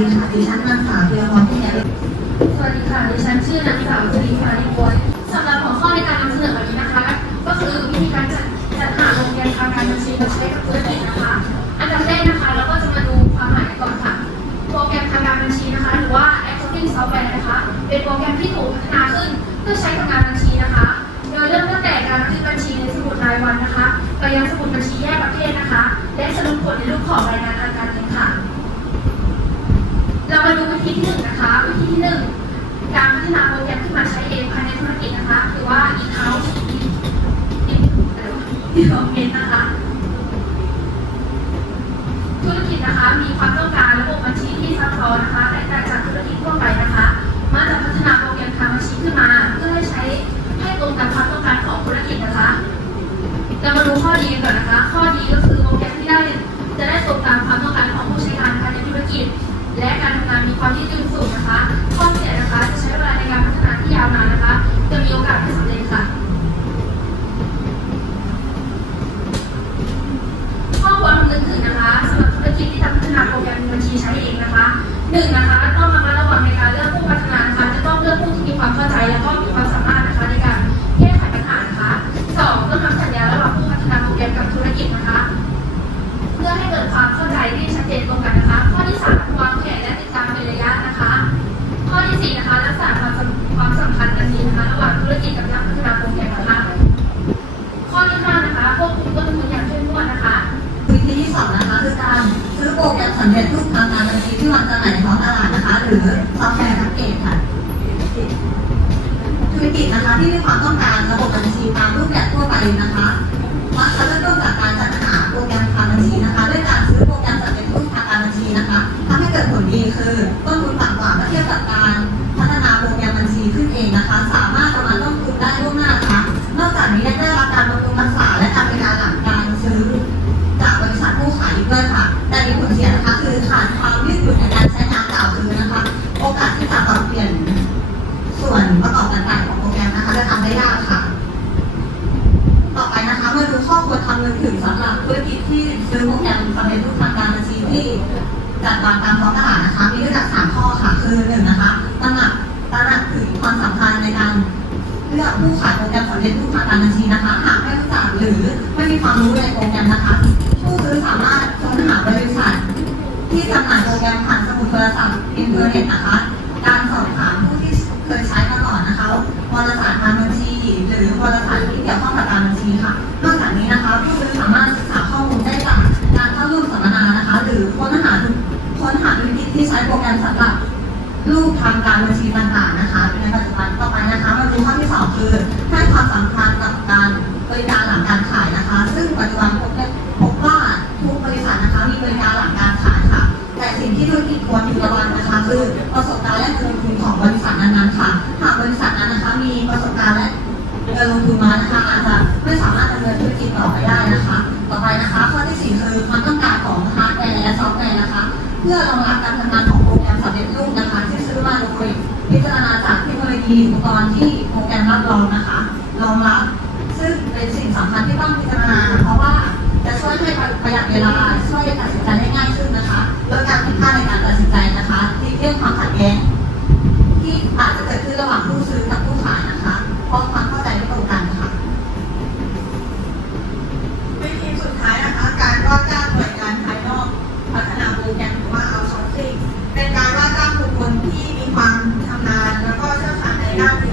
ดีค่ะดิฉันนางสาวเพียรพรที่แย้สวัสดีค่ะดิฉันชื่อนางสาวจรีพานิบวยสำหรับหัวข้อในการนำเสนอวันนี้นะคะ ก็คือวิธีการจัดจัดหาโรงเรียนทางการบัญชีมาใช้กับธุรกิจนะคะ อันดับแรกนะคะเราก็จะมาดูความหมายก่อนค่ะ โปรแกรมทางการบัญชีนะคะ หรือว่า accounting software นะคะ เป็นโปรแกรมที่ถูกพัฒนาขึ้นเพื่อใช้ทำงานบัญชีนะคะ โดยเริ่มตั้งแต่การบันทึกบัญชีในสมุดรายวันนะคะ ไปยังสมุดบัญชีแยกประเภทนะคะ และสรุปผลในรูปของรายงานทางการเงินค่ะ เรามาดูวิ ธีที่หนึ่งนะคะ วิธีที่หนึ่งการพัฒนาโปรแกรมขึ้นมาใช้เองภายในธุรกิจนะคะ คือว่า in-house development น หนึ่งนะคะต้องระมัดระวังในการเลือกผู้พัฒนานะคะจะต้องเลือกผู้ที่มีความเข้าใจแล้วก็มีความสามารถนะคะในการแก้ไขปัญหานะคะสองต้องทำสัญญาระหว่างผู้พัฒนาโปรแกรมกับธุรกิจนะคะเพื่อให้เกิดความเข้าใจที่ชัดเจนตรงกันนะคะ ข้อที่สามวางแผนและติดตามเป็นระยะนะคะ ข้อที่สี่นะคะรักษาความความสัมพันธ์กันดีนะคะระหว่างธุรกิจกับนักพัฒนาโปรแกรมนะคะ ข้อที่ห้านะคะควบคุมต้นทุนอย่างเข้มงวดนะคะวิธีที่สองนะคะคือการซื้อโปรแกรมสำเร็จรูป ซอฟต์แวร์แพ็กเกจค่ะธุรกิจนะคะที่มีความต้องการระบบบัญชีตามรูปแบบทั่วไปนะคะมักจะ กิจที่ซื้อโปรแกรมสำเร็จรูปทางการบัญชีที่จัดวางตามท้องตลาดนะคะ มีด้วยกันสามข้อค่ะ คือหนึ่งนะคะตระหนักตระหนักถึงความสำคัญในการเลือกผู้ขายโปรแกรมสำเร็จรูปทางการบัญชีนะคะ หากไม่รู้จักหรือไม่มีความรู้ในโปรแกรมนะคะ ผู้ซื้อสามารถค้นหาบริษัท ที่จำหน่ายโปรแกรมผ่านสมุดโทรศัพท์อินเทอร์เน็ตนะคะ การสอบถามผู้ที่เคยใช้มาก่อนนะคะวารสารการบัญชี หรือวารสารที่เกี่ยวข้องกับการบัญชีค่ะ นอกจากนี้นะคะผู้ซื้อสามารถ ที่ใช้โปรแกรมสำหรับรูปทางการบัญชีต่างๆนะคะในปัจจุบันต่อไปนะคะมาดูข้อที่สองคือให้ความสำคัญกับการบริการหลังการขายนะคะ ซึ่งปัจจุบันพบได้พบว่าทุกบริษัทนะคะมีบริการหลังการขายค่ะ แต่สิ่งที่ธุรกิจควรอยู่ระวังนะคะคือประสบการณ์และเงินลงทุนของบริษัทนั้นๆค่ะหากบริษัทนั้นนะคะมีประสบการณ์และเงินลงทุนมานะคะอาจจะไม่สามารถดำเนินธุรกิจต่อไปได้นะคะ ต่อไปนะคะ ข้อที่สี่คือความต้อง เพื่อรองรับการทำงานของโปรแกรมสำเร็จรูปนะคะที่ซื้อมาโดยพิจารณาจากเทคโนโลยีอุปกรณ์ที่โปรแกรมรับรองนะคะรองรับ ซึ่งเป็นสิ่งสำคัญที่ต้องพิจารณา เพราะว่าจะช่วยให้ประหยัดเวลา ความชำนาญแล้วก็เชี่ยวชาญในด้าน